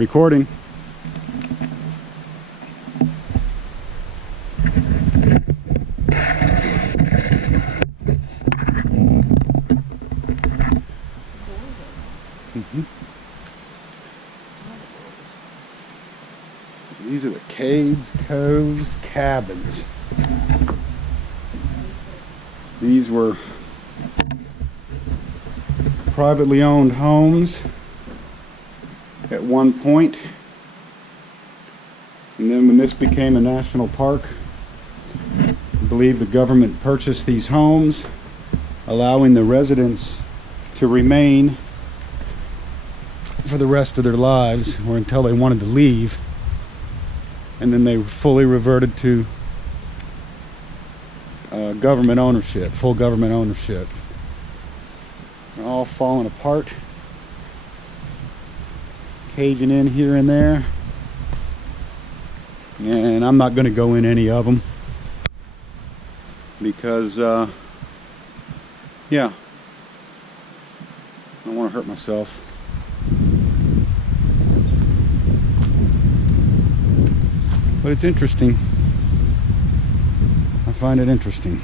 Recording. These are the Cades Coves cabins. These were privately owned homes at one point, and then when this became a national park, I believe the government purchased these homes, allowing the residents to remain for the rest of their lives or until they wanted to leave, and then they fully reverted to government ownership, full government ownership. They're all falling apart, caving in here and there, and I'm not going to go in any of them because yeah, I don't want to hurt myself. But it's interesting. I find it interesting.